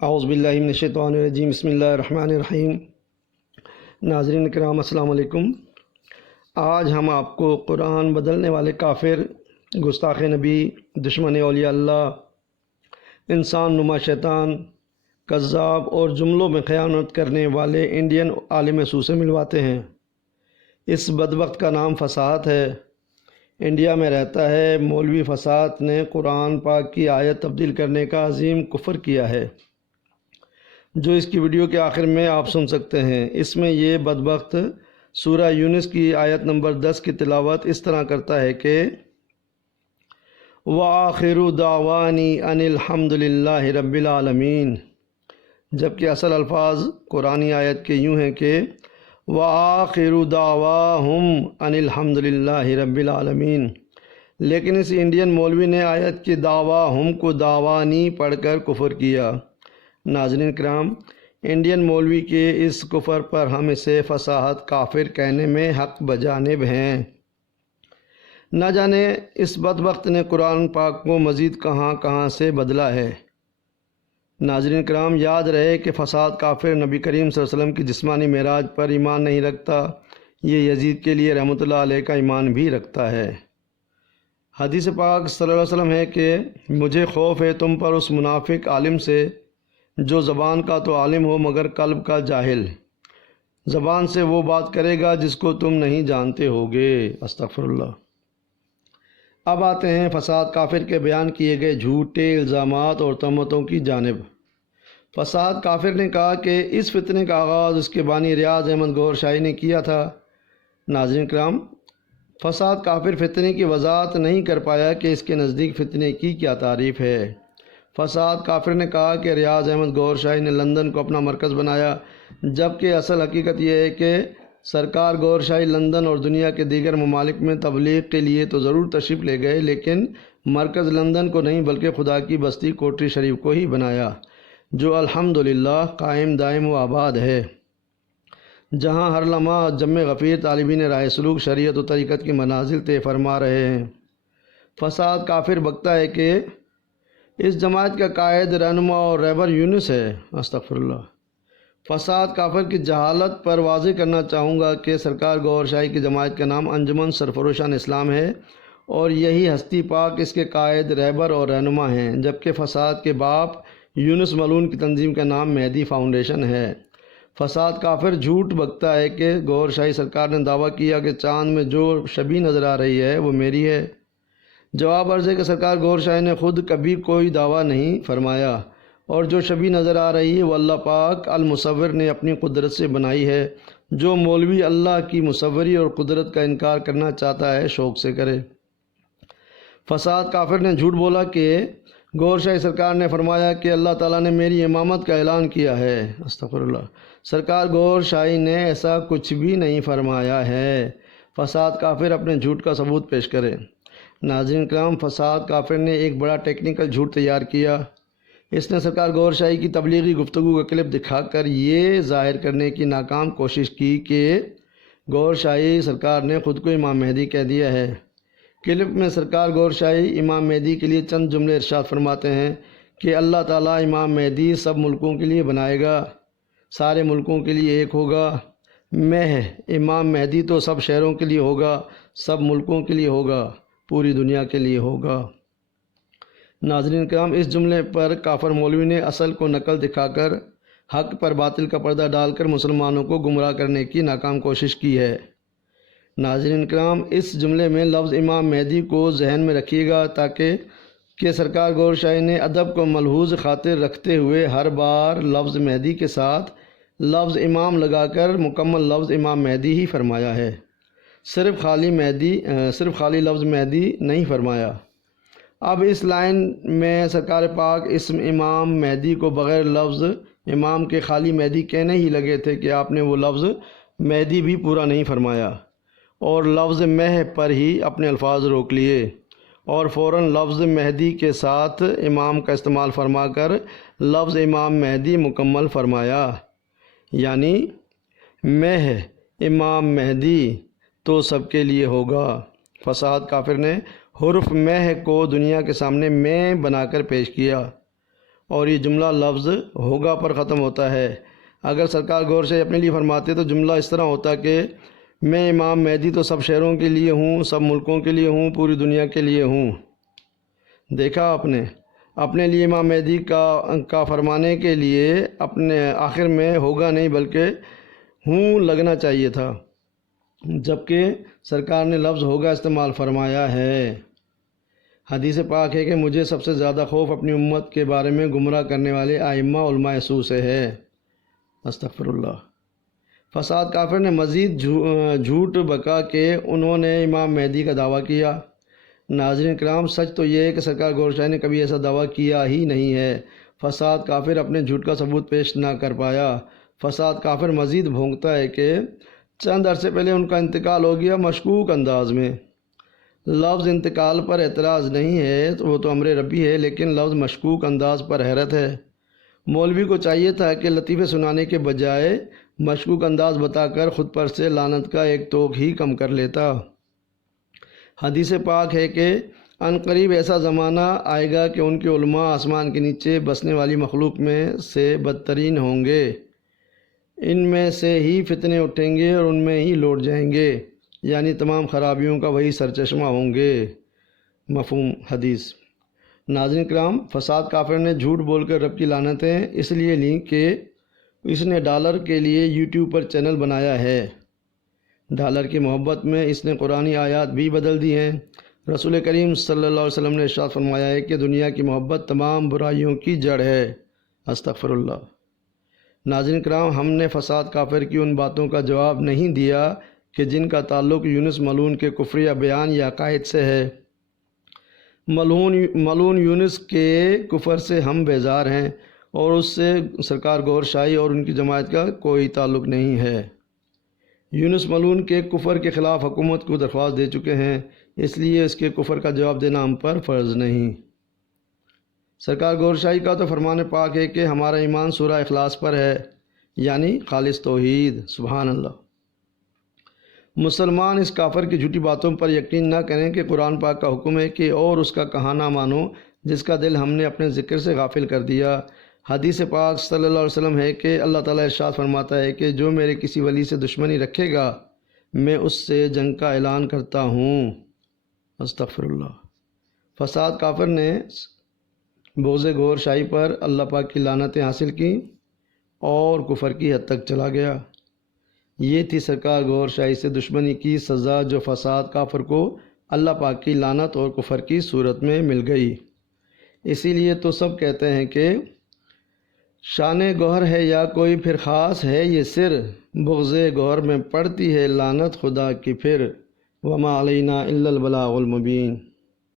اعوذ باللہ من الشیطان الرجیم، بسم اللہ الرحمن الرحیم۔ ناظرین کرام السلام علیکم۔ آج ہم آپ کو قرآن بدلنے والے کافر، گستاخ نبی، دشمن اولیاء اللہ، انسان نما شیطان، کذاب اور جملوں میں خیانت کرنے والے انڈین عالم سو سے ملواتے ہیں۔ اس بدبخت کا نام فساد ہے۔ انڈیا میں رہتا ہے۔ مولوی فساد نے قرآن پاک کی آیت تبدیل کرنے کا عظیم کفر کیا ہے، جو اس کی ویڈیو کے آخر میں آپ سن سکتے ہیں۔ اس میں یہ بدبخت سورہ یونس کی آیت نمبر 10 کی تلاوت اس طرح کرتا ہے کہ وَآخِرُ دَعْوَانِي أَنِ الْحَمْدُ لِلَّهِ رَبِّ الْعَالَمِينَ، جبکہ اصل الفاظ قرآنی آیت کے یوں ہیں کہ وَآخِرُ دَعْوَاهُمْ أَنِ الْحَمْدُ لِلَّهِ رَبِّ الْعَالَمِينَ، لیکن اس انڈین مولوی نے آیت کے دعواہم کو دعوانی پڑھ کر کفر کیا۔ ناظرین کرام، انڈین مولوی کے اس کفر پر ہم اسے فصاحت کافر کہنے میں حق بجانب ہیں۔ نہ جانے اس بدبخت نے قرآن پاک کو مزید کہاں کہاں سے بدلا ہے۔ ناظرین کرام، یاد رہے کہ فساد کافر نبی کریم صلی اللہ علیہ وسلم کی جسمانی معراج پر ایمان نہیں رکھتا، یہ یزید کے لیے رحمۃ اللہ علیہ کا ایمان بھی رکھتا ہے۔ حدیث پاک صلی اللہ علیہ وسلم ہے کہ مجھے خوف ہے تم پر اس منافق عالم سے جو زبان کا تو عالم ہو مگر قلب کا جاہل، زبان سے وہ بات کرے گا جس کو تم نہیں جانتے ہوگے۔ استغفر اللہ۔ اب آتے ہیں فساد کافر کے بیان کیے گئے جھوٹے الزامات اور تہمتوں کی جانب۔ فساد کافر نے کہا کہ اس فتنے کا آغاز اس کے بانی ریاض احمد گوہر شاہی نے کیا تھا۔ ناظرین کرام، فساد کافر فتنے کی وضاحت نہیں کر پایا کہ اس کے نزدیک فتنے کی کیا تعریف ہے۔ فساد کافر نے کہا کہ ریاض احمد گوہر شاہی نے لندن کو اپنا مرکز بنایا، جبکہ اصل حقیقت یہ ہے کہ سرکار گوہر شاہی لندن اور دنیا کے دیگر ممالک میں تبلیغ کے لیے تو ضرور تشریف لے گئے، لیکن مرکز لندن کو نہیں بلکہ خدا کی بستی کوٹری شریف کو ہی بنایا، جو الحمدللہ قائم دائم و آباد ہے، جہاں ہر لمحہ جم غفیر طالبین راہ سلوک شریعت و طریقت کی منازل طے فرما رہے ہیں۔ فساد کافر بکتا ہے کہ اس جماعت کا قائد، رہنما اور رہبر یونس ہے۔ استغفر اللہ۔ فساد کافر کی جہالت پر واضح کرنا چاہوں گا کہ سرکار گوہر شاہی کی جماعت کا نام انجمن سرفروشان اسلام ہے اور یہی ہستی پاک اس کے قائد، رہبر اور رہنما ہیں، جبکہ فساد کے باپ یونس ملعون کی تنظیم کا نام مہدی فاؤنڈیشن ہے۔ فساد کافر جھوٹ بکتا ہے کہ گوہر شاہی سرکار نے دعویٰ کیا کہ چاند میں جو شبی نظر آ رہی ہے وہ میری ہے۔ جواب عرض ہے کہ سرکار گوہر شاہی نے خود کبھی کوئی دعویٰ نہیں فرمایا، اور جو شبی نظر آ رہی ہے وہ اللہ پاک المصور نے اپنی قدرت سے بنائی ہے۔ جو مولوی اللہ کی مصوری اور قدرت کا انکار کرنا چاہتا ہے شوق سے کرے۔ فساد کافر نے جھوٹ بولا کہ گوہر شاہی سرکار نے فرمایا کہ اللہ تعالیٰ نے میری امامت کا اعلان کیا ہے۔ استغفر اللہ۔ سرکار گوہر شاہی نے ایسا کچھ بھی نہیں فرمایا ہے۔ فساد کافر اپنے جھوٹ کا ثبوت پیش کرے۔ ناظرین کرام، فساد کافر نے ایک بڑا ٹیکنیکل جھوٹ تیار کیا۔ اس نے سرکار گوہر شاہی کی تبلیغی گفتگو کا کلپ دکھا کر یہ ظاہر کرنے کی ناکام کوشش کی کہ گوہر شاہی سرکار نے خود کو امام مہدی کہہ دیا ہے۔ کلپ میں سرکار گوہر شاہی امام مہدی کے لیے چند جملے ارشاد فرماتے ہیں کہ اللہ تعالیٰ امام مہدی سب ملکوں کے لیے بنائے گا، سارے ملکوں کے لیے ایک ہوگا۔ امام مہدی تو سب شہروں کے لیے ہوگا، سب ملکوں کے لیے ہوگا، پوری دنیا کے لیے ہوگا۔ ناظرین کرام، اس جملے پر کافر مولوی نے اصل کو نقل دکھا کر حق پر باطل کا پردہ ڈال کر مسلمانوں کو گمراہ کرنے کی ناکام کوشش کی ہے۔ ناظرین کرام، اس جملے میں لفظ امام مہدی کو ذہن میں رکھیے گا تاکہ کہ سرکار گوہر شاہی نے ادب کو ملحوظ خاطر رکھتے ہوئے ہر بار لفظ مہدی کے ساتھ لفظ امام لگا کر مکمل لفظ امام مہدی ہی فرمایا ہے، صرف خالی لفظ مہدی نہیں فرمایا۔ اب اس لائن میں سرکار پاک اسم امام مہدی کو بغیر لفظ امام کے خالی مہدی کہنے ہی لگے تھے کہ آپ نے وہ لفظ مہدی بھی پورا نہیں فرمایا اور لفظ مہ پر ہی اپنے الفاظ روک لیے اور فوراً لفظ مہدی کے ساتھ امام کا استعمال فرما کر لفظ امام مہدی مکمل فرمایا، یعنی مہ امام مہدی تو سب کے لیے ہوگا۔ فساد کافر نے حرف مہ کو دنیا کے سامنے میں بنا کر پیش کیا اور یہ جملہ لفظ ہوگا پر ختم ہوتا ہے۔ اگر سرکار گور شاہی اپنے لیے فرماتے تو جملہ اس طرح ہوتا کہ میں امام مہدی تو سب شہروں کے لیے ہوں، سب ملکوں کے لیے ہوں، پوری دنیا کے لیے ہوں۔ دیکھا آپ نے، اپنے لیے امام مہدی کا فرمانے کے لیے اپنے آخر میں ہوگا نہیں بلکہ ہوں لگنا چاہیے تھا، جبکہ سرکار نے لفظ ہوگا استعمال فرمایا ہے۔ حدیث پاک ہے کہ مجھے سب سے زیادہ خوف اپنی امت کے بارے میں گمراہ کرنے والے ائمہ علماء سوء سے ہے۔ استغفر اللہ۔ فساد کافر نے مزید جھوٹ بکا کہ انہوں نے امام مہدی کا دعویٰ کیا۔ ناظرین کرام، سچ تو یہ ہے کہ سرکار گور شاہی نے کبھی ایسا دعویٰ کیا ہی نہیں ہے۔ فساد کافر اپنے جھوٹ کا ثبوت پیش نہ کر پایا۔ فساد کافر مزید بھونکتا ہے کہ چند عرصے پہلے ان کا انتقال ہو گیا مشکوک انداز میں۔ لفظ انتقال پر اعتراض نہیں ہے، وہ تو امر ربی ہے، لیکن لفظ مشکوک انداز پر حیرت ہے۔ مولوی کو چاہیے تھا کہ لطیفے سنانے کے بجائے مشکوک انداز بتا کر خود پر سے لعنت کا ایک توق ہی کم کر لیتا۔ حدیث پاک ہے کہ ان قریب ایسا زمانہ آئے گا کہ ان کے علماء آسمان کے نیچے بسنے والی مخلوق میں سے بدترین ہوں گے، ان میں سے ہی فتنے اٹھیں گے اور ان میں ہی لوٹ جائیں گے، یعنی تمام خرابیوں کا وہی سرچشمہ ہوں گے۔ مفہوم حدیث۔ ناظرین کرام، فساد کافر نے جھوٹ بول کر رب کی لعنتیں اس لیے لیں کہ اس نے ڈالر کے لیے یوٹیوب پر چینل بنایا ہے۔ ڈالر کی محبت میں اس نے قرآنی آیات بھی بدل دی ہیں۔ رسول کریم صلی اللہ علیہ وسلم نے ارشاد فرمایا ہے کہ دنیا کی محبت تمام برائیوں کی جڑ ہے۔ استغفر اللہ۔ ناظرین کرام، ہم نے فساد کافر کی ان باتوں کا جواب نہیں دیا کہ جن کا تعلق یونس ملعون کے کفریہ بیان یا عقائد سے ہے۔ ملعون یونس کے کفر سے ہم بیزار ہیں اور اس سے سرکار گور شاہی اور ان کی جماعت کا کوئی تعلق نہیں ہے۔ یونس ملعون کے کفر کے خلاف حکومت کو درخواست دے چکے ہیں، اس لیے اس کے کفر کا جواب دینا ہم پر فرض نہیں۔ سرکار گور شاہی کا تو فرمان پاک ہے کہ ہمارا ایمان سورہ اخلاص پر ہے، یعنی خالص توحید۔ سبحان اللہ۔ مسلمان اس کافر کی جھوٹی باتوں پر یقین نہ کریں کہ قرآن پاک کا حکم ہے کہ اور اس کا کہا نہ مانو جس کا دل ہم نے اپنے ذکر سے غافل کر دیا۔ حدیث پاک صلی اللہ علیہ وسلم ہے کہ اللہ تعالیٰ ارشاد فرماتا ہے کہ جو میرے کسی ولی سے دشمنی رکھے گا میں اس سے جنگ کا اعلان کرتا ہوں۔ استغفر اللہ۔ فساد کافر نے بغض گور شاہی پر اللہ پاک کی لعنتیں حاصل کیں اور کفر کی حد تک چلا گیا۔ یہ تھی سرکار گور شاہی سے دشمنی کی سزا جو فساد کافر کو اللہ پاک کی لعنت اور کفر کی صورت میں مل گئی۔ اسی لیے تو سب کہتے ہیں کہ شان گوہر ہے یا کوئی پھر خاص ہے یہ سر، بغض گوہر میں پڑتی ہے لعنت خدا کی پھر، وما علینا الا البلاغ المبین۔